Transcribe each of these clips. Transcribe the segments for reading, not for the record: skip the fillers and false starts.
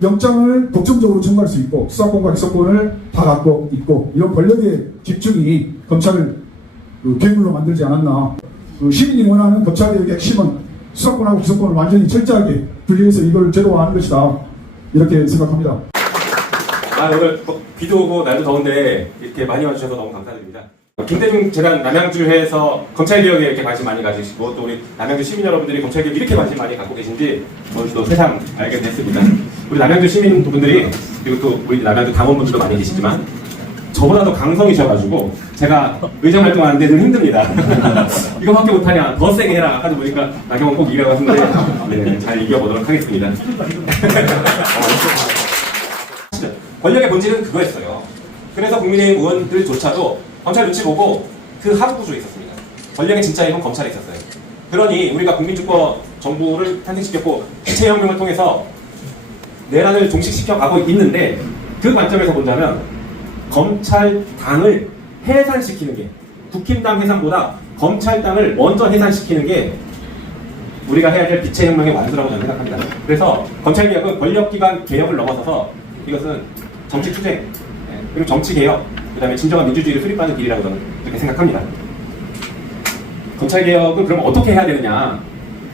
영장을 독점적으로 청구할 수 있고 수사권과 기소권을 다 갖고 있고 이런 권력의 집중이 검찰을 괴물로 만들지 않았나. 시민이 원하는 검찰개혁의 핵심은 수사권하고 기소권을 완전히 철저하게 분리해서 이걸 제도화하는 것이다. 이렇게 생각합니다. 오늘 비도 오고 날도 더운데 이렇게 많이 와주셔서 너무 감사드립니다. 김대중 재단 남양주회에서 검찰개혁에 이렇게 관심 많이 가지시고 또 우리 남양주 시민 여러분들이 검찰개혁 이렇게 관심 많이 갖고 계신지 오늘도 새삼 알게 됐습니다. 우리 남양주 시민분들이 그리고 또 우리 남양주 당원분들도 많이 계시지만 저보다 더 강성이셔가지고 제가 의정 활동하는데 늘 힘듭니다. 이거밖에 못하냐 더 세게 해라. 아까도 보니까 나경원 꼭 이기라고 하는데 네, 잘 이겨보도록 하겠습니다. 권력의 본질은 그거였어요. 그래서 국민의힘 의원들조차도 검찰 눈치 보고 그 하부 구조에 있었습니다. 권력의 진짜 힘은 검찰에 있었어요. 그러니 우리가 국민주권 정부를 탄생시켰고 기체혁명을 통해서 내란을 종식시켜 가고 있는데 그 관점에서 본다면 검찰당을 해산시키는 게 국힘당 해산보다 검찰당을 먼저 해산시키는 게 우리가 해야 될 기체혁명의 완수라고 저는 생각합니다. 그래서 검찰개혁은 권력기관 개혁을 넘어서서 이것은 정치투쟁 그리고 정치개혁 그 다음에 진정한 민주주의를 수립하는 길이라고 저는 그렇게 생각합니다. 검찰개혁은 그럼 어떻게 해야 되느냐.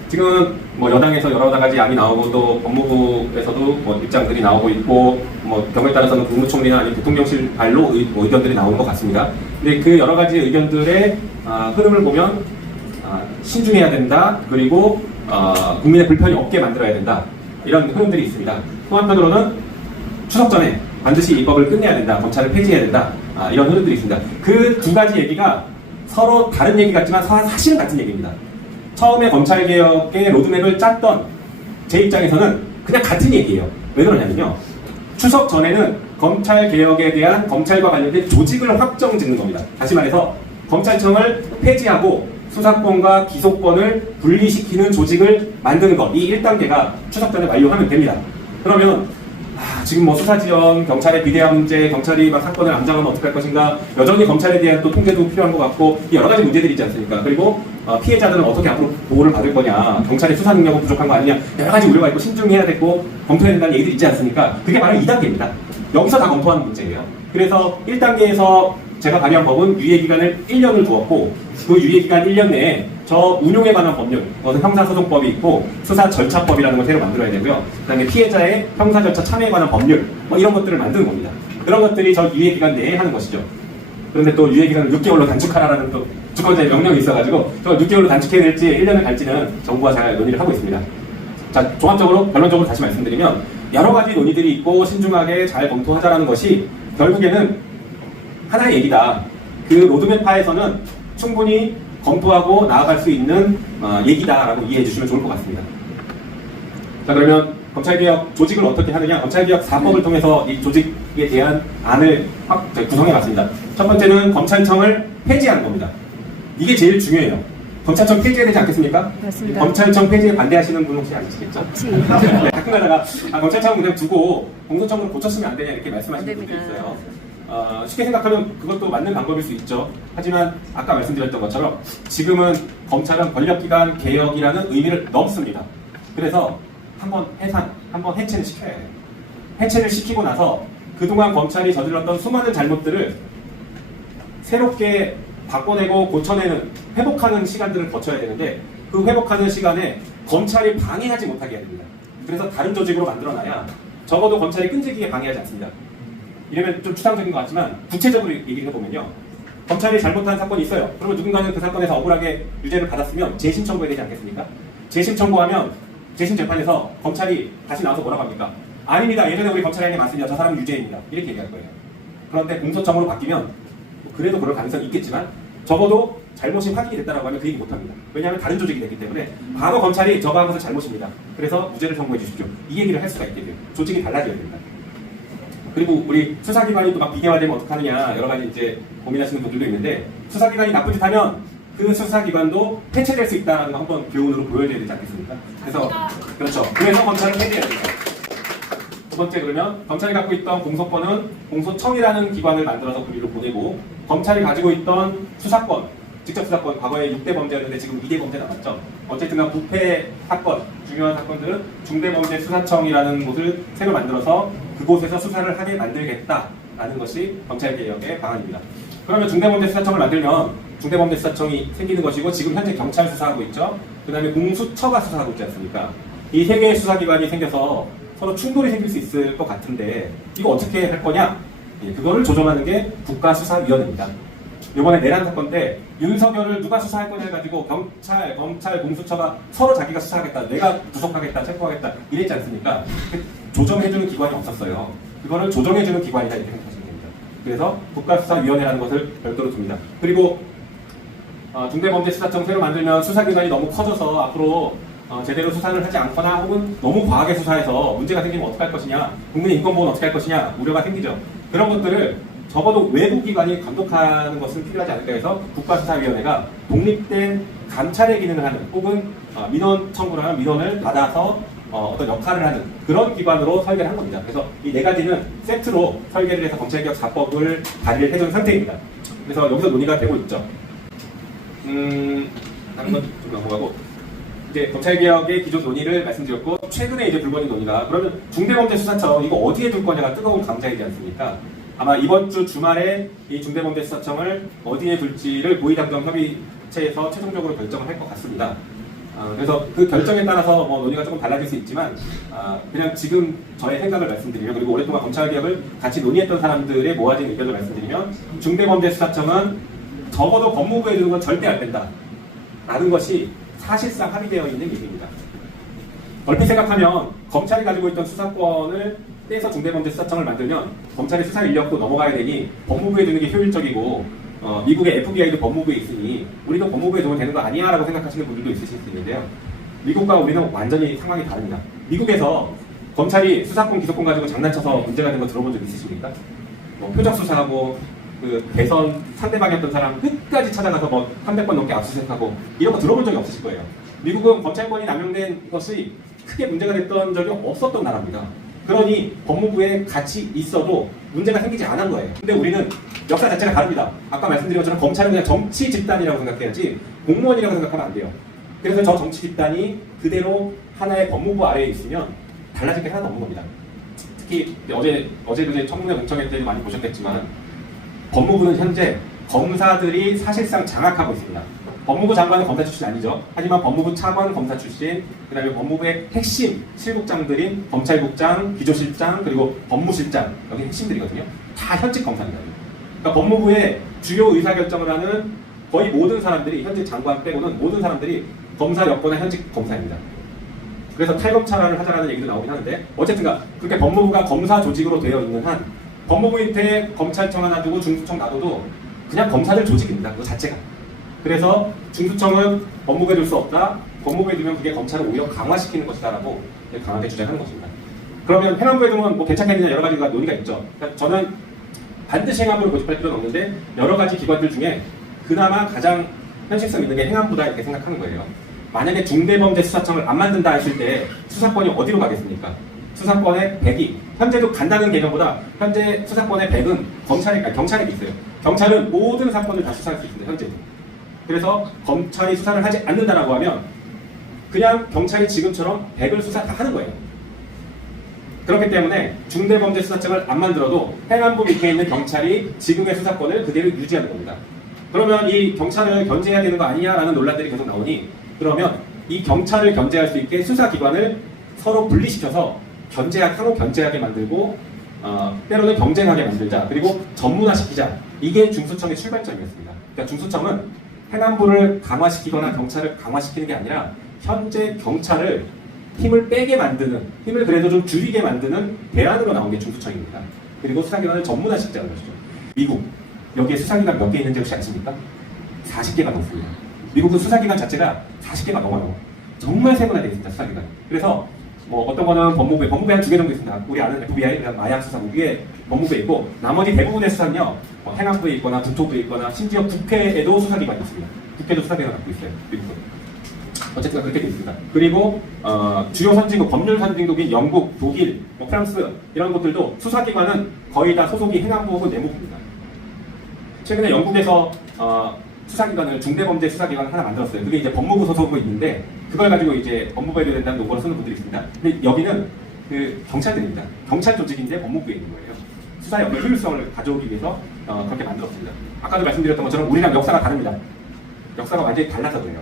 지금 뭐 여당에서 여러 가지 안이 나오고 또 법무부에서도 뭐 입장들이 나오고 있고 뭐 경우에 따라서는 국무총리나 아니면 대통령실 발로 의견들이 나오는 것 같습니다. 근데 그 여러 가지 의견들의 흐름을 보면 신중해야 된다. 그리고 국민의 불편이 없게 만들어야 된다. 이런 흐름들이 있습니다. 또 한편으로는 추석 전에 반드시 입법을 끝내야 된다. 검찰을 폐지해야 된다. 이런 흐름들이 있습니다. 그 두 가지 얘기가 서로 다른 얘기 같지만 사실은 같은 얘기입니다. 처음에 검찰개혁의 로드맵을 짰던 제 입장에서는 그냥 같은 얘기예요. 왜 그러냐면요. 추석 전에는 검찰개혁에 대한 검찰과 관련된 조직을 확정 짓는 겁니다. 다시 말해서 검찰청을 폐지하고 수사권과 기소권을 분리시키는 조직을 만드는 것. 이 1단계가 추석 전에 완료하면 됩니다. 그러면 지금 뭐 수사지원, 경찰의 비대화 문제, 경찰이 막 사건을 암장하면 어떻게 할 것인가, 여전히 검찰에 대한 또 통제도 필요한 것 같고, 여러 가지 문제들이 있지 않습니까? 그리고 피해자들은 어떻게 앞으로 보호를 받을 거냐, 경찰의 수사 능력은 부족한 거 아니냐, 여러 가지 우려가 있고 신중해야 되고 검토해야 된다는 얘기들이 있지 않습니까? 그게 바로 2단계입니다. 여기서 다 검토하는 문제예요. 그래서 1단계에서 제가 발의한 법은 유예기간을 1년을 두었고, 그 유예기간 1년 내에 저 운용에 관한 법률, 형사소송법이 있고 수사절차법이라는 걸 새로 만들어야 되고요. 그 다음에 피해자의 형사절차 참여에 관한 법률, 이런 것들을 만드는 겁니다. 그런 것들이 저 유예기간 내에 하는 것이죠. 그런데 또 유예기간을 6개월로 단축하라는 또 주권자의 명령이 있어가지고 저 6개월로 단축해야 될지 1년을 갈지는 정부가 잘 논의를 하고 있습니다. 자, 종합적으로 결론적으로 다시 말씀드리면 여러 가지 논의들이 있고 신중하게 잘 검토하자라는 것이 결국에는 하나의 얘기다. 그 로드맵화에서는 충분히 검토하고 나아갈 수 있는 얘기다라고 이해해 주시면 좋을 것 같습니다. 자, 그러면 검찰개혁 조직을 어떻게 하느냐. 검찰개혁 4법을 통해서 이 조직에 대한 안을 구성해 봤습니다. 첫 번째는 검찰청을 폐지하는 겁니다. 이게 제일 중요해요. 검찰청 폐지해야 되지 않겠습니까? 맞습니다. 검찰청 폐지에 반대하시는 분 혹시 아니시겠죠? 네, 가끔 가다가 검찰청 그냥 두고 공소청으로 고쳤으면 안 되냐 이렇게 말씀하시는 분도 있어요. 쉽게 생각하면 그것도 맞는 방법일 수 있죠. 하지만 아까 말씀드렸던 것처럼 지금은 검찰은 권력기관 개혁이라는 의미를 넘습니다. 그래서 한번 해산, 한번 해체를 시켜야 해요. 해체를 시키고 나서 그동안 검찰이 저질렀던 수많은 잘못들을 새롭게 바꿔내고 고쳐내는, 회복하는 시간들을 거쳐야 되는데 그 회복하는 시간에 검찰이 방해하지 못하게 해야 됩니다. 그래서 다른 조직으로 만들어놔야 적어도 검찰이 끈질기게 방해하지 않습니다. 이러면 좀 추상적인 것 같지만 구체적으로 얘기를 해보면요. 검찰이 잘못한 사건이 있어요. 그러면 누군가는 그 사건에서 억울하게 유죄를 받았으면 재심 청구해야 되지 않겠습니까? 재심 청구하면 재심 재판에서 검찰이 다시 나와서 뭐라고 합니까? 아닙니다. 예전에 우리 검찰에게 맞습니다. 저 사람은 유죄입니다. 이렇게 얘기할 거예요. 그런데 공소청으로 바뀌면 그래도 그럴 가능성이 있겠지만 적어도 잘못이 확인이 됐다고 하면 그 얘기 못합니다. 왜냐하면 다른 조직이 됐기 때문에 바로 검찰이 저거 한 것은 잘못입니다. 그래서 무죄를 선고해 주십시오. 이 얘기를 할 수가 있게 돼요. 조직이 달라져야 됩니다. 그리고 우리 수사기관이 또 막 비대화되면 어떡하느냐 여러 가지 이제 고민하시는 분들도 있는데 수사기관이 나쁜 짓 하면 그 수사기관도 해체될 수 있다는 거 한번 교훈으로 보여줘야 되지 않겠습니까? 그래서 그렇죠. 그래서 검찰을 폐지해야 됩니다. 두 번째 그러면 검찰이 갖고 있던 공소권은 공소청이라는 기관을 만들어서 우리로 보내고 검찰이 가지고 있던 수사권, 직접 수사권 과거에 6대 범죄였는데 지금 2대 범죄 남았죠. 어쨌든 부패 사건, 중요한 사건들은 중대범죄수사청이라는 곳을 새로 만들어서 그곳에서 수사를 하게 만들겠다라는 것이 검찰개혁의 방안입니다. 그러면 중대범죄수사청을 만들면 중대범죄수사청이 생기는 것이고 지금 현재 경찰 수사하고 있죠. 그 다음에 공수처가 수사하고 있지 않습니까? 이 세 개의 수사기관이 생겨서 서로 충돌이 생길 수 있을 것 같은데 이거 어떻게 할 거냐? 그거를 조정하는 게 국가수사위원회입니다. 이번에 내란 사건 때 윤석열을 누가 수사할 거냐 해가지고 경찰, 검찰, 공수처가 서로 자기가 수사하겠다, 내가 구속하겠다, 체포하겠다 이랬지 않습니까? 조정해주는 기관이 없었어요. 그거를 조정해주는 기관이다 이렇게 생각하시면 됩니다. 그래서 국가수사위원회라는 것을 별도로 둡니다. 그리고 중대범죄수사청 새로 만들면 수사기관이 너무 커져서 앞으로 제대로 수사를 하지 않거나 혹은 너무 과하게 수사해서 문제가 생기면 어떻게 할 것이냐, 국민의 인권보호는 어떻게 할 것이냐 우려가 생기죠. 그런 것들을 적어도 외부 기관이 감독하는 것은 필요하지 않을까 해서 국가수사위원회가 독립된 감찰의 기능을 하는 혹은 민원 청구를 하는 민원을 받아서 어떤 역할을 하는 그런 기관으로 설계를 한 겁니다. 그래서 이 네 가지는 세트로 설계를 해서 검찰개혁 4법을 발의를 해둔 상태입니다. 그래서 여기서 논의가 되고 있죠. 다른 건 좀 넘어가고 이제 검찰개혁의 기존 논의를 말씀드렸고 최근에 이제 불거진 논의가 그러면 중대범죄수사청 이거 어디에 둘 거냐가 뜨거운 감자이지 않습니까? 아마 이번 주 주말에 이 중대범죄수사청을 어디에 둘지를 고위당정협의체에서 최종적으로 결정을 할 것 같습니다. 그래서 그 결정에 따라서 뭐 논의가 조금 달라질 수 있지만 그냥 지금 저의 생각을 말씀드리면 그리고 오랫동안 검찰개혁을 같이 논의했던 사람들의 모아진 의견을 말씀드리면 중대범죄수사청은 적어도 법무부에 두는 건 절대 안 된다 라는 것이 사실상 합의되어 있는 얘기입니다. 얼핏 생각하면 검찰이 가지고 있던 수사권을 떼서 중대범죄수사청을 만들면 검찰의 수사 인력도 넘어가야 되니 법무부에 두는 게 효율적이고 미국의 FBI도 법무부에 있으니 우리도 법무부에 두면 되는 거 아니야 라고 생각하시는 분들도 있으실 수 있는데요. 미국과 우리는 완전히 상황이 다릅니다. 미국에서 검찰이 수사권 기소권 가지고 장난쳐서 문제가 된 거 들어본 적 있으십니까? 뭐 표적 수사하고 그 대선 상대방이었던 사람 끝까지 찾아가서 뭐 300번 넘게 압수수색하고 이런 거 들어본 적이 없으실 거예요. 미국은 검찰권이 남용된 것이 크게 문제가 됐던 적이 없었던 나라입니다. 그러니 법무부에 같이 있어도 문제가 생기지 않은 거예요. 근데 우리는 역사 자체가 다릅니다. 아까 말씀드린 것처럼 검찰은 그냥 정치 집단이라고 생각해야지 공무원이라고 생각하면 안 돼요. 그래서 저 정치 집단이 그대로 하나의 법무부 아래에 있으면 달라질 게 하나도 없는 겁니다. 특히 어제도 이제 청문회 공청회 때 많이 보셨겠지만 법무부는 현재 검사들이 사실상 장악하고 있습니다. 법무부 장관은 검사 출신 아니죠. 하지만 법무부 차관 검사 출신, 그 다음에 법무부의 핵심 실국장들인 검찰국장, 기조실장, 그리고 법무실장, 여기 핵심들이거든요. 다 현직 검사입니다. 그러니까 법무부의 주요 의사결정을 하는 거의 모든 사람들이, 현직 장관 빼고는 모든 사람들이 검사 여권의 현직 검사입니다. 그래서 탈검찰화를 하자라는 얘기도 나오긴 하는데 어쨌든가 그렇게 법무부가 검사 조직으로 되어 있는 한 법무부 밑에 검찰청 하나 두고 중수청 놔둬도 그냥 검사들 조직입니다. 그 자체가. 그래서 중수청은 법무부에 둘 수 없다. 법무부에 두면 그게 검찰을 오히려 강화시키는 것이다라고 강하게 주장하는 것입니다. 그러면 행안부에 두면 뭐 괜찮겠느냐 여러 가지가 논의가 있죠. 그러니까 저는 반드시 행안부를 고집할 필요는 없는데 여러 가지 기관들 중에 그나마 가장 현실성 있는 게 행안부다 이렇게 생각하는 거예요. 만약에 중대범죄수사청을 안 만든다 했을 때 수사권이 어디로 가겠습니까? 수사권의 100이 현재도 간다는 개념보다 현재 수사권의 100은 경찰에게 있어요. 경찰은 모든 사건을 다 수사할 수 있습니다. 현재도. 그래서 검찰이 수사를 하지 않는다라고 하면 그냥 경찰이 지금처럼 100을 수사 다 하는 거예요. 그렇기 때문에 중대범죄수사청을 안 만들어도 행안부 밑에 있는 경찰이 지금의 수사권을 그대로 유지하는 겁니다. 그러면 이 경찰을 견제해야 되는 거 아니냐라는 논란들이 계속 나오니 그러면 이 경찰을 견제할 수 있게 수사기관을 서로 분리시켜서 상호 견제하게 만들고 때로는 경쟁하게 만들자 그리고 전문화시키자 이게 중수청의 출발점이었습니다. 그러니까 중수청은 행안부를 강화시키거나 경찰을 강화시키는 게 아니라 현재 경찰을 힘을 빼게 만드는 힘을 그래도 좀 줄이게 만드는 대안으로 나온 게 중수청입니다. 그리고 수사기관을 전문화시키자는 것이죠. 미국 여기에 수사기관 몇 개 있는지 혹시 아십니까? 40개가 넘습니다. 미국은 수사기관 자체가 40개가 넘어요. 정말 세분화되어 있습니다. 수사기관. 그래서 뭐 어떤 거는 법무부에 한 2개 정도 있습니다. 우리 아는 FBI, 마약 수사부 위에 법무부에 있고 나머지 대부분의 수사는요 행안부에 있거나 국토부에 있거나 심지어 국회에도 수사기관이 있습니다. 국회도 수사기관 갖고 있어요. 미국은. 어쨌든 그렇게 되어 있습니다. 그리고 주요 선진국, 법률 선진국인 영국, 독일, 프랑스 이런 곳들도 수사기관은 거의 다 소속이 행안부 혹은 내무부입니다. 최근에 영국에서 수사기관을 중대범죄 수사기관을 하나 만들었어요. 그게 이제 법무부 소속으로 있는데 그걸 가지고 이제 법무부에 된다는 논거를 쓰는 분들이 있습니다. 근데 여기는 그 경찰들입니다. 경찰 조직인데 법무부에 있는 거예요. 수사의 어떤 효율성을 가져오기 위해서 그렇게 만들었습니다. 아까도 말씀드렸던 것처럼 우리랑 역사가 다릅니다. 역사가 완전히 달라서 그래요.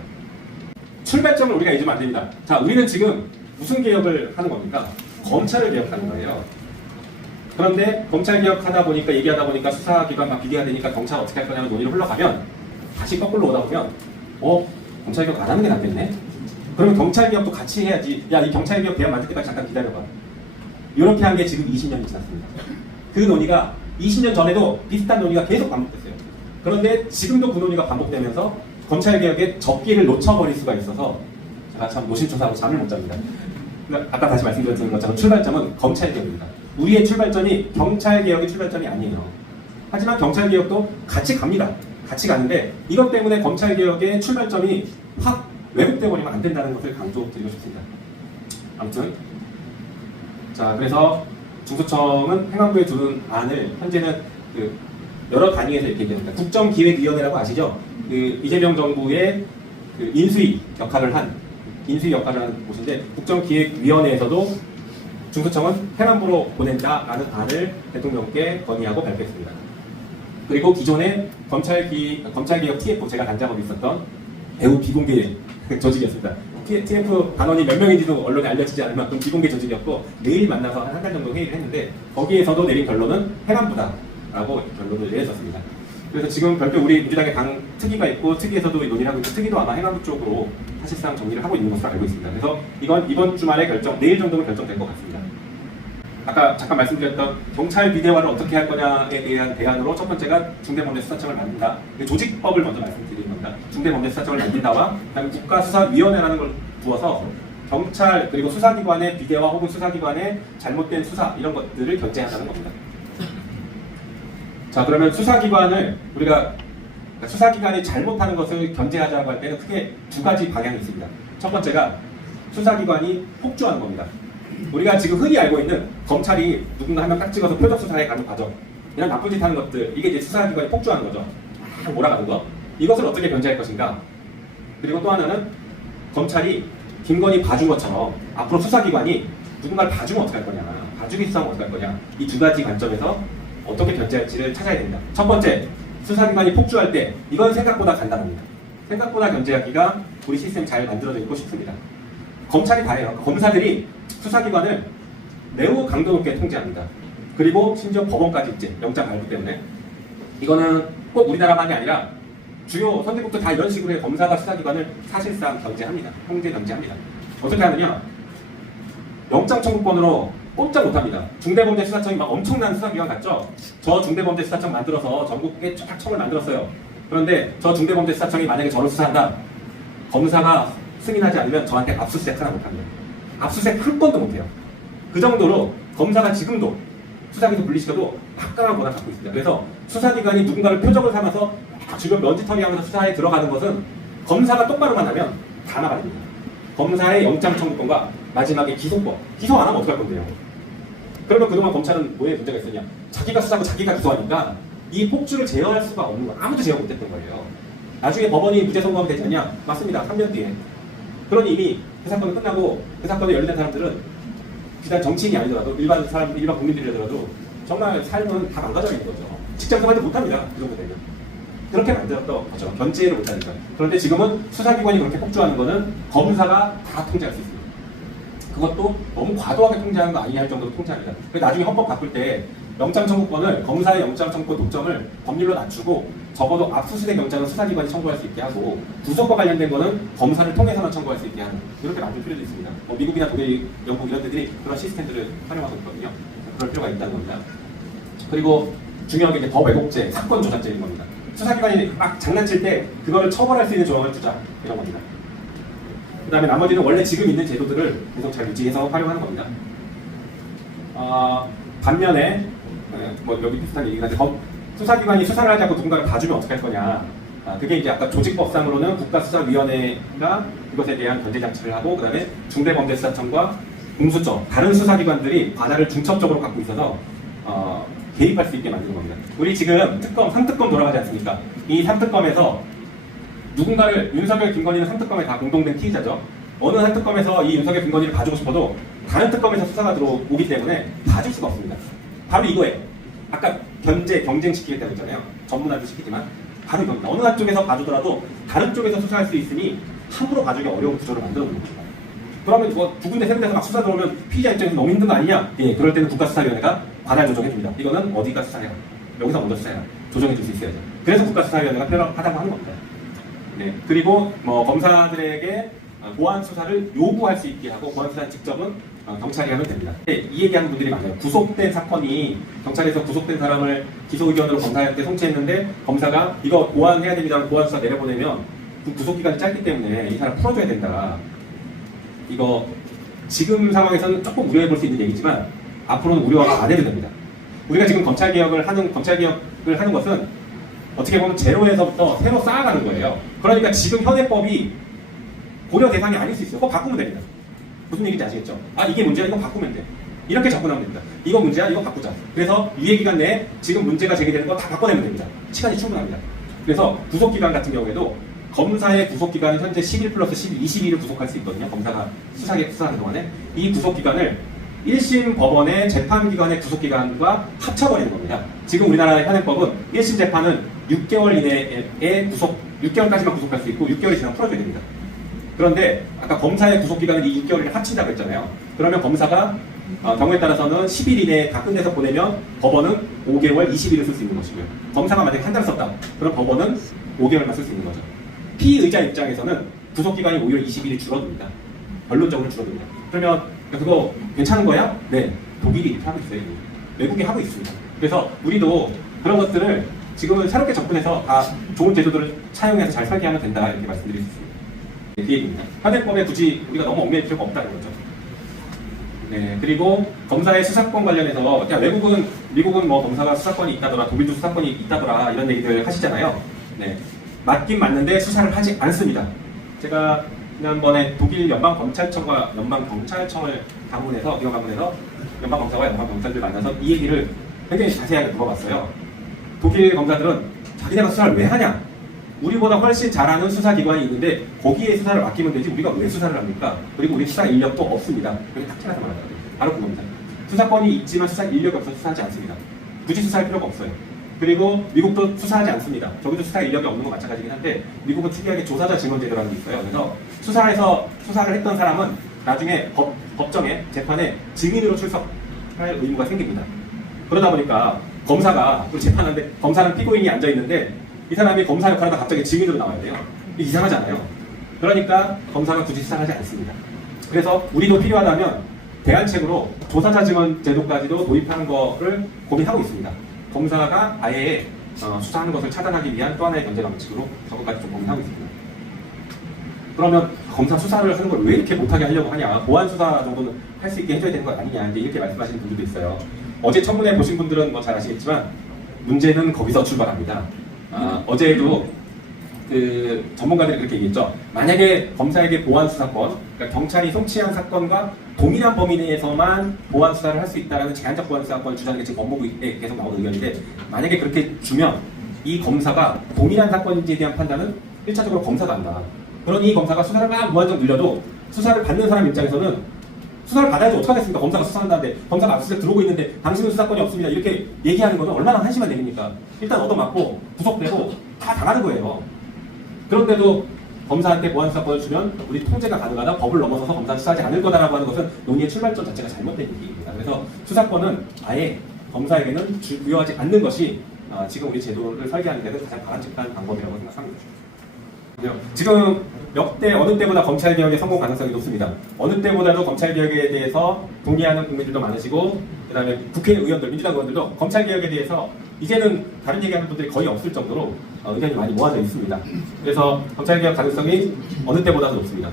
출발점을 우리가 잊으면 안 됩니다. 자, 우리는 지금 무슨 개혁을 하는 겁니까? 검찰을 개혁하는 거예요. 그런데 검찰 개혁하다 보니까 얘기하다 보니까 수사기관과 비교가 되니까 경찰 어떻게 할 거냐는 논의를 흘러가면 다시 거꾸로 오다 보면 검찰 개혁 안 하는 게 낫겠네? 그러면 경찰 개혁도 같이 해야지. 야, 이 경찰 개혁 대안 만들 때까지 잠깐 기다려봐. 이렇게 한 게 지금 20년이 지났습니다. 그 논의가 20년 전에도 비슷한 논의가 계속 반복됐어요. 그런데 지금도 그 논의가 반복되면서 검찰 개혁의 적기를 놓쳐버릴 수가 있어서 제가 참 노심초사하고 잠을 못 잡니다. 아까 다시 말씀드렸던 것처럼 출발점은 검찰 개혁입니다. 우리의 출발점이 경찰 개혁의 출발점이 아니에요. 하지만 경찰 개혁도 같이 갑니다. 같이 가는데 이것 때문에 검찰 개혁의 출발점이 확 왜곡돼 버리면 안 된다는 것을 강조드리고 싶습니다. 아무튼 자, 그래서 중수청은 행안부에 두는 안을 현재는 그 여러 단위에서 이렇게 얘기합니다. 국정기획위원회라고 아시죠? 그 이재명 정부의 그 인수위 역할을 한 곳인데 국정기획위원회에서도 중수청은 행안부로 보낸다라는 안을 대통령께 건의하고 발표했습니다. 그리고 기존의 검찰개혁 TF 제가 단장으로 있었던 매우 비공개 조직이었습니다. TF 단원이 몇 명인지도 언론에 알려지지 않을 만큼 비공개 조직이었고 매일 만나서 한 달 정도 회의를 했는데 거기에서도 내린 결론은 행안부다라고 결론을 내렸었습니다. 그래서 지금 별도 우리 민주당의 당 특위가 있고 특위에서도 논의를 하고 있고 특위도 아마 행안부 쪽으로 사실상 정리를 하고 있는 것으로 알고 있습니다. 그래서 이건 이번 주말에 내일 정도로 결정될 것 같습니다. 아까 잠깐 말씀드렸던 경찰 비대화를 어떻게 할 거냐에 대한 대안으로 첫 번째가 중대범죄수사청을 만든다. 조직법을 먼저 말씀드리는 겁니다. 중대범죄수사청을 만든다와 그다음에 국가수사위원회라는 걸 두어서 경찰 그리고 수사기관의 비대화 혹은 수사기관의 잘못된 수사 이런 것들을 견제하자는 겁니다. 자, 그러면 수사기관이 잘못하는 것을 견제하자고 할 때는 크게 두 가지 방향이 있습니다. 첫 번째가 수사기관이 폭주하는 겁니다. 우리가 지금 흔히 알고 있는 검찰이 누군가 한 명 딱 찍어서 표적 수사에 가는 과정, 이런 나쁜 짓 하는 것들, 이게 이제 수사기관이 폭주하는 거죠. 막 몰아가는 거. 이것을 어떻게 견제할 것인가? 그리고 또 하나는 검찰이 김건희 봐준 것처럼 앞으로 수사기관이 누군가를 봐주면 어떡할 거냐, 봐주기 수사하면 어떡할 거냐, 이 두 가지 관점에서 어떻게 견제할지를 찾아야 됩니다. 첫 번째, 수사기관이 폭주할 때 이건 생각보다 간단합니다. 생각보다 견제하기가 우리 시스템 잘 만들어져 있고 싶습니다. 검찰이 다 해요. 검사들이 수사기관을 매우 강도 높게 통제합니다. 그리고 심지어 법원까지 이제 영장 발부 때문에 이거는 꼭 우리나라만이 아니라 주요 선진국도 다 이런 식으로 해. 검사가 수사기관을 사실상 견제합니다. 통제 견제합니다. 어떻게 하느냐? 영장 청구권으로 꼼짝 못합니다. 중대범죄수사청이 막 엄청난 수사기관 같죠? 저 중대범죄수사청 만들어서 전국에 쫙 청을 만들었어요. 그런데 저 중대범죄수사청이 만약에 저를 수사한다. 검사가 승인하지 않으면 저한테 압수수색 하나 못합니다. 압수수색 한 건도 못해요. 그 정도로 검사가 지금도 수사기소 분리시켜도 막강한 권한을 갖고 있습니다. 그래서 수사기관이 누군가를 표적을 삼아서 주변 먼지털이하면서 수사에 들어가는 것은 검사가 똑바로만 하면 다 나가립니다. 검사의 영장 청구권과 마지막에 기소권. 기소 안 하면 어떡할 건데요? 그러면 그동안 검찰은 뭐에 문제가 있었냐? 자기가 수사하고 자기가 기소하니까 이 폭주를 제어할 수가 없는 거. 아무도 제어 못했던 거예요. 나중에 법원이 무죄 선고하면 되지 않냐? 맞습니다. 3년 뒤에. 그러니 이미 그 사건이 끝나고 그 사건에 연루된 사람들은 비단 정치인이 아니더라도 일반 국민들이라도 정말 삶은 다 망가져 있는 거죠. 직장 생활도 못합니다. 그 정도 되면. 그렇게 만들었던 거죠. 견제를 못하니까. 그런데 지금은 수사기관이 그렇게 폭주하는 거는 검사가 다 통제할 수 있습니다. 그것도 너무 과도하게 통제하는 거 아니냐 할 정도로 통제합니다. 그래서 나중에 헌법 바꿀 때 영장 청구권을 검사의 영장 청구 독점을 법률로 낮추고 적어도 압수수색 영장은 수사기관이 청구할 수 있게 하고 구속과 관련된 거는 검사를 통해서만 청구할 수 있게 하는 이렇게 만들 필요도 있습니다. 미국이나 독일, 영국 이런 데들이 그런 시스템들을 활용하고 있거든요. 그럴 필요가 있다는 겁니다. 그리고 중요한 게 이제 법 왜곡죄, 사건 조작죄인 겁니다. 수사기관이 막 장난칠 때 그거를 처벌할 수 있는 조항을 주자 이런 겁니다. 그 다음에 나머지는 원래 지금 있는 제도들을 계속 잘 유지해서 활용하는 겁니다. 반면에 뭐 여기 비슷한 얘기가 있는데 수사기관이 수사를 하지 않고 누군가를 봐주면 어떻게 할 거냐. 그게 이제 아까 조직법상으로는 국가수사위원회가 이것에 대한 견제 장치를 하고 그 다음에 중대범죄수사청과 공수처 다른 수사기관들이 관할을 중첩적으로 갖고 있어서 개입할 수 있게 만드는 겁니다. 우리 지금 특검 3특검 돌아가지 않습니까? 이 3특검에서 누군가를 윤석열, 김건희는 한 특검에 다 공동된 피의자죠. 어느 한 특검에서 이 윤석열, 김건희를 봐주고 싶어도 다른 특검에서 수사가 들어오기 때문에 봐줄 수가 없습니다. 바로 이거예요. 아까 경쟁시키겠다고 했잖아요. 전문화도 시키지만 바로 이겁니다. 어느 한쪽에서 봐주더라도 다른 쪽에서 수사할 수 있으니 함부로 봐주기 어려운 구조를 만들어 놓는 겁니다. 그러면 뭐 두 군데 세 군데서 막 수사 들어오면 피의자 입장에서 너무 힘든 거 아니냐? 예, 그럴 때는 국가수사위원회가 관할 조정해줍니다. 이거는 어디가 수사해라. 여기서 먼저 수사해라. 조정해줄 수 있어야죠. 그래서 국가수사위원회가 필요하다고 하는 겁니다. 네, 그리고 뭐 검사들에게 보안 수사를 요구할 수 있게 하고 보안 수사는 직접은 경찰이 하면 됩니다. 네, 이 얘기하는 분들이 많아요. 구속된 사건이 경찰에서 구속된 사람을 기소 의견으로 검사한테 송치했는데 검사가 이거 보완해야 됩니다. 보안 수사 내려보내면 그 구속 기간이 짧기 때문에 이 사람 풀어줘야 된다. 이거 지금 상황에서는 조금 우려해 볼 수 있는 얘기지만 앞으로는 우려가 안 해도 됩니다. 우리가 지금 검찰 개혁을 하는 것은 어떻게 보면 제로에서부터 새로 쌓아가는 거예요. 그러니까 지금 현행법이 고려 대상이 아닐 수 있어요. 그거 바꾸면 됩니다. 무슨 얘기인지 아시겠죠? 아, 이게 문제야, 이거 바꾸면 돼. 이렇게 접근하면 됩니다. 이거 문제야, 이거 바꾸자. 그래서 유예기간 내에 지금 문제가 제기되는 거 다 바꿔내면 됩니다. 시간이 충분합니다. 그래서 구속기간 같은 경우에도 검사의 구속기간은 현재 10일 플러스 12, 22일을 구속할 수 있거든요. 검사가 수사하는 동안에. 이 구속기간을 1심 법원의 재판기관의 구속기간과 합쳐버리는 겁니다. 지금 우리나라의 현행법은 1심 재판은 6개월 이내에 6개월까지만 구속할 수 있고 6개월이 지나면 풀어줘야 됩니다. 그런데 아까 검사의 구속기간을 이 6개월을 합친다고 했잖아요. 그러면 검사가 경우에 따라서는 10일 이내에 다 끝내서 보내면 법원은 5개월 20일을 쓸 수 있는 것이고요. 검사가 만약에 한 달 썼다. 그럼 법원은 5개월만 쓸 수 있는 거죠. 피의자 입장에서는 구속기간이 오히려 20일이 줄어듭니다. 결론적으로 줄어듭니다. 그러면 그거 괜찮은 거야? 네. 독일이 이렇게 하고 있어요. 외국이 하고 있습니다. 그래서 우리도 그런 것들을 지금 새롭게 접근해서 다 좋은 제도들을 차용해서 잘 설계하면 된다. 이렇게 말씀드릴 수 있습니다. 네, 그 얘기입니다. 현행법에 굳이 우리가 너무 얽매일 필요가 없다는 거죠. 네, 그리고 검사의 수사권 관련해서 그냥 미국은 뭐 검사가 수사권이 있다더라, 독일도 수사권이 있다더라 이런 얘기들 하시잖아요. 네, 맞긴 맞는데 수사를 하지 않습니다. 제가 지난번에 독일 연방검찰청과 연방경찰청을 방문해서 연방검사와 연방경찰들 만나서 이 얘기를 굉장히 자세하게 물어봤어요. 독일 검사들은 자기네가 수사를 왜 하냐? 우리보다 훨씬 잘하는 수사기관이 있는데 거기에 수사를 맡기면 되지 우리가 왜 수사를 합니까? 그리고 우리 수사 인력도 없습니다. 그렇게 딱 잘라서 말하더라고요. 바로 그겁니다. 수사권이 있지만 수사 인력이 없어서 수사하지 않습니다. 굳이 수사할 필요가 없어요. 그리고 미국도 수사하지 않습니다. 저기도 수사 인력이 없는 건 마찬가지긴 한데 미국은 특이하게 조사자 증언제도라는 게 있어요. 그래서 수사에서 수사를 했던 사람은 나중에 법정에 재판에 증인으로 출석할 의무가 생깁니다. 그러다 보니까 검사가 재판하는데 검사는 피고인이 앉아 있는데 이 사람이 검사 역할하다 갑자기 증인으로 나와야 돼요. 이상하잖아요. 그러니까 검사가 굳이 수사를 하지 않습니다. 그래서 우리도 필요하다면 대안책으로 조사자 증언 제도까지도 도입하는 거를 고민하고 있습니다. 검사가 아예 수사하는 것을 차단하기 위한 또 하나의 견제 방식으로 저것까지 좀 고민하고 있습니다. 그러면 검사 수사를 하는 걸 왜 이렇게 못하게 하려고 하냐? 보안 수사 정도는 할 수 있게 해줘야 되는 거 아니냐? 이렇게 말씀하시는 분들도 있어요. 어제 청문회 보신 분들은 뭐 잘 아시겠지만 문제는 거기서 출발합니다. 어제도 그 전문가들이 그렇게 얘기했죠. 만약에 검사에게 보안 수사권, 그러니까 경찰이 송치한 사건과 동일한 범위 내에서만 보안 수사를 할 수 있다는 제한적 보안 수사권을 주장하는 게 지금 법무부에 계속 나오는 의견인데 만약에 그렇게 주면 이 검사가 동일한 사건인지에 대한 판단은 1차적으로 검사가 한다. 그러니 이 검사가 수사를 막 무한정 늘려도 수사를 받는 사람 입장에서는 수사를 받아야지 어떡하겠습니까? 검사가 수사한다는데 검사가 압수수색 들어오고 있는데 당신은 수사권이 없습니다. 이렇게 얘기하는 거는 얼마나 한심한 얘기입니까? 일단 얻어맞고 구속되고 다 당하는 거예요. 그런데도 검사한테 보안수사권을 주면 우리 통제가 가능하다, 법을 넘어서서 검사는 수사하지 않을 거다라고 하는 것은 논의의 출발점 자체가 잘못된 얘기입니다. 그래서 수사권은 아예 검사에게는 부여하지 않는 것이 지금 우리 제도를 설계하는 데는 가장 바람직한 방법이라고 생각합니다. 지금 역대 어느 때보다 검찰개혁의 성공 가능성이 높습니다. 어느 때보다도 검찰개혁에 대해서 동의하는 국민들도 많으시고 그 다음에 국회의원들, 민주당 의원들도 검찰개혁에 대해서 이제는 다른 얘기하는 분들이 거의 없을 정도로 의견이 많이 모아져 있습니다. 그래서 검찰개혁 가능성이 어느 때보다도 높습니다.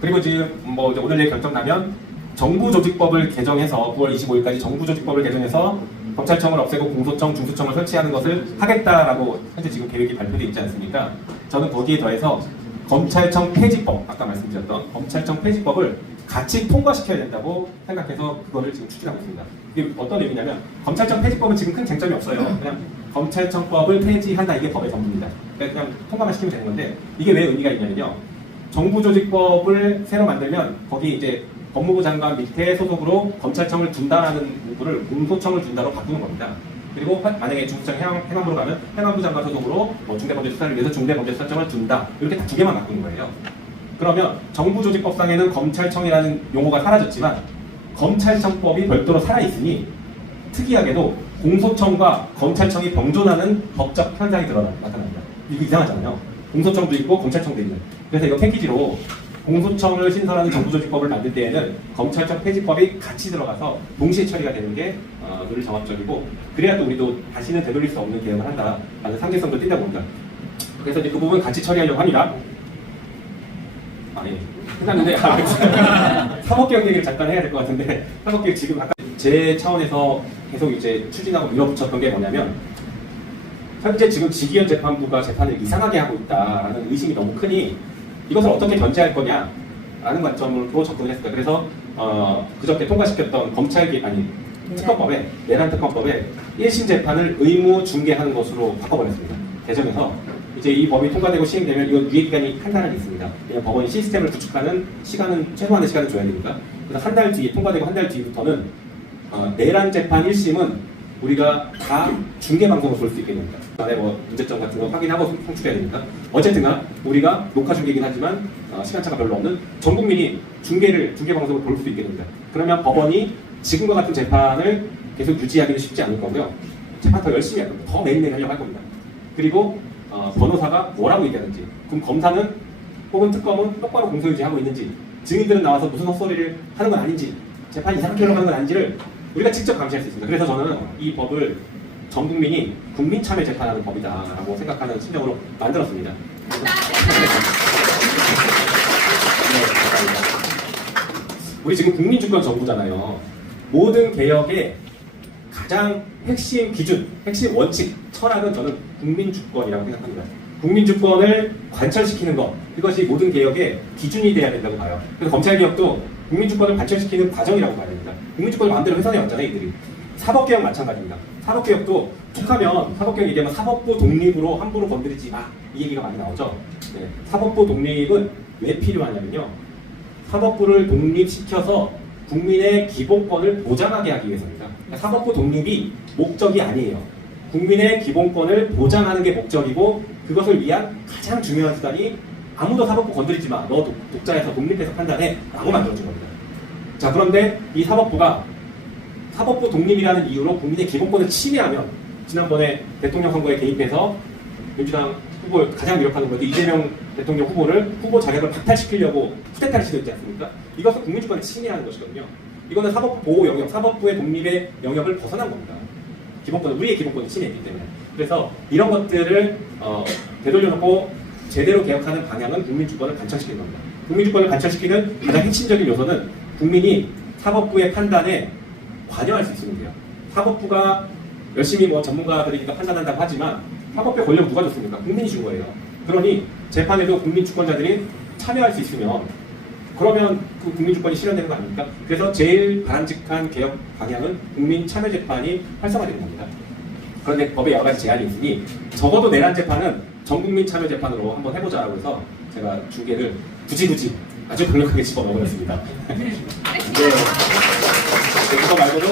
그리고 지금 뭐 오늘 내일 결정 나면 정부조직법을 개정해서 9월 25일까지 정부조직법을 개정해서 검찰청을 없애고 공소청, 중수청을 설치하는 것을 하겠다라고 현재 지금 계획이 발표되어 있지 않습니까? 저는 거기에 더해서 검찰청 폐지법, 아까 말씀드렸던 검찰청 폐지법을 같이 통과시켜야 된다고 생각해서 그거를 지금 추진하고 있습니다. 이게 어떤 의미냐면 검찰청 폐지법은 지금 큰 쟁점이 없어요. 그냥 검찰청법을 폐지한다. 이게 법의 전부입니다. 그러니까 그냥 통과만 시키면 되는 건데 이게 왜 의미가 있냐면요. 정부조직법을 새로 만들면 거기 이제 법무부 장관 밑에 소속으로 검찰청을 둔다라는 문구를 공소청을 둔다로 바꾸는 겁니다. 그리고 만약에 중수청 행안부로 가면 행안부 장관 소속으로 뭐 중대범죄수사를 위해서 중대범죄수사청을 둔다. 이렇게 딱 두 개만 바꾸는 거예요. 그러면 정부조직법상에는 검찰청이라는 용어가 사라졌지만 검찰청법이 별도로 살아있으니 특이하게도 공소청과 검찰청이 병존하는 법적 현상이 나타납니다. 이거 이상하잖아요. 공소청도 있고 검찰청도 있는. 그래서 이거 패키지로 공소청을 신설하는 정부조직법을 만들 때에는 검찰청 폐지법이 같이 들어가서 동시에 처리가 되는 게 늘 정합적이고 그래야 또 우리도 다시는 되돌릴 수 없는 개혁을 한다라는 상대성도 띈다고 봅니다. 그래서 이제 그 부분 같이 처리하려고 합니다. 예. 끝났는데 사법개혁 얘기를 잠깐 해야 될 것 같은데 사법개혁 지금 아까 제 차원에서 계속 이제 추진하고 밀어붙였던 게 뭐냐면 현재 지금 지기현 재판부가 재판을 이상하게 하고 있다라는 의심이 너무 크니 이것을 어떻게 견제할 거냐라는 관점으로 접근을 했습니다. 그래서 그저께 통과시켰던 특검법에 내란 특검법에 1심 재판을 의무 중개하는 것으로 바꿔버렸습니다. 개정해서 이제 이 법이 통과되고 시행되면 이건 유예 기간이 한 달은 있습니다. 왜냐면 법원이 시스템을 구축하는 시간은 최소한의 시간을 줘야 되니까. 그래서 한 달 뒤에 통과되고 한 달 뒤부터는 내란 재판 1심은 우리가 다 중계 방송을 볼 수 있게 됩니다. 안에 뭐 문제점 같은 거 확인하고 송출해야 되니까. 어쨌든가 우리가 녹화 중계이긴 하지만 시간차가 별로 없는 전 국민이 중계 방송을 볼 수 있게 됩니다. 그러면 법원이 지금과 같은 재판을 계속 유지하기는 쉽지 않을 거고요. 재판 더 열심히 할 겁니다. 더 매일매일 하려고 할 겁니다. 그리고 변호사가 뭐라고 얘기하는지, 그럼 검사는 혹은 특검은 똑바로 공소유지하고 있는지, 증인들은 나와서 무슨 헛소리를 하는 건 아닌지, 재판이 이상하게 흘러가는 건 아닌지를 우리가 직접 감시할 수 있습니다. 그래서 저는 이 법을 전 국민이 국민 참여 재판하는 법이다라고 생각하는 심정으로 만들었습니다. 우리 지금 국민주권 정부잖아요. 모든 개혁의 가장 핵심 기준, 핵심 원칙, 철학은 저는 국민주권이라고 생각합니다. 국민주권을 관철시키는 것, 그것이 모든 개혁의 기준이 돼야 된다고 봐요. 그래서 검찰개혁도 국민주권을 관철시키는 과정이라고 봐야 됩니다. 국민주권을 마음대로 훼손해 왔잖아요, 이들이. 사법개혁 마찬가지입니다. 사법개혁도 툭하면 사법개혁 얘기하면 사법부 독립으로 함부로 건드리지 마, 이 얘기가 많이 나오죠. 네. 사법부 독립은 왜 필요하냐면요. 사법부를 독립시켜서 국민의 기본권을 보장하게 하기 위해서입니다. 그러니까 사법부 독립이 목적이 아니에요. 국민의 기본권을 보장하는 게 목적이고 그것을 위한 가장 중요한 수단이 아무도 사법부 건드리지 마. 너 독자에서 독립해서 판단해. 라고 만들어준 겁니다. 자, 그런데 이 사법부 독립이라는 이유로 국민의 기본권을 침해하면 지난번에 대통령 선거에 개입해서 민주당 후보 가장 위력하는 거죠. 이재명 대통령 후보 자격을 박탈시키려고 쿠데타를 시도했지 않습니까? 이것은 국민주권을 침해하는 것이거든요. 이거는 사법부 보호 영역, 사법부의 독립의 영역을 벗어난 겁니다. 우리의 기본권을 침해했기 때문에. 그래서 이런 것들을 되돌려놓고 제대로 개혁하는 방향은 국민주권을 관철시키는 겁니다. 국민주권을 관철시키는 가장 핵심적인 요소는 국민이 사법부의 판단에 관여할 수 있으면 돼요. 사법부가 열심히 뭐 전문가들이니까 판단한다고 하지만 사법부의 권력을 누가 줬습니까? 국민이 준 거예요. 그러니 재판에도 국민주권자들이 참여할 수 있으면 그러면 그 국민주권이 실현되는 거 아닙니까? 그래서 제일 바람직한 개혁 방향은 국민참여재판이 활성화되는 겁니다. 그런데 법에 여러 가지 제한이 있으니 적어도 내란 재판은 전국민 참여재판으로 한번 해보자라고 해서 제가 중계를 굳이 아주 강력하게 집어넣어버렸습니다. 네. 그거 말고도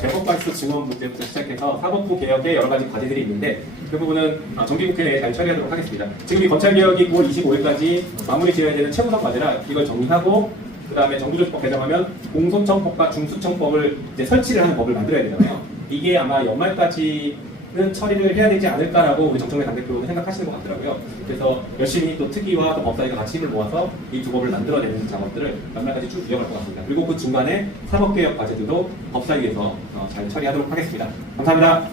대법관수 증언 문제부터 시작해서 사법부 개혁에 여러 가지 과제들이 있는데 그 부분은 정기국회 내에 잘 처리하도록 하겠습니다. 지금 이 검찰개혁이 9월 25일까지 마무리 지어야 되는 최우선 과제라 이걸 정리하고 그 다음에 정부조직법 개정하면 공소청법과 중수청법을 이제 설치를 하는 법을 만들어야 되잖아요. 이게 아마 연말까지는 처리를 해야 되지 않을까라고 우리 정청래 당대표는 생각하시는 것 같더라고요. 그래서 열심히 또 특위와 또 법사위가 같이 힘을 모아서 이 두 법을 만들어내는 작업들을 연말까지 쭉 이어갈 것 같습니다. 그리고 그 중간에 사법개혁 과제들도 법사위에서 잘 처리하도록 하겠습니다. 감사합니다.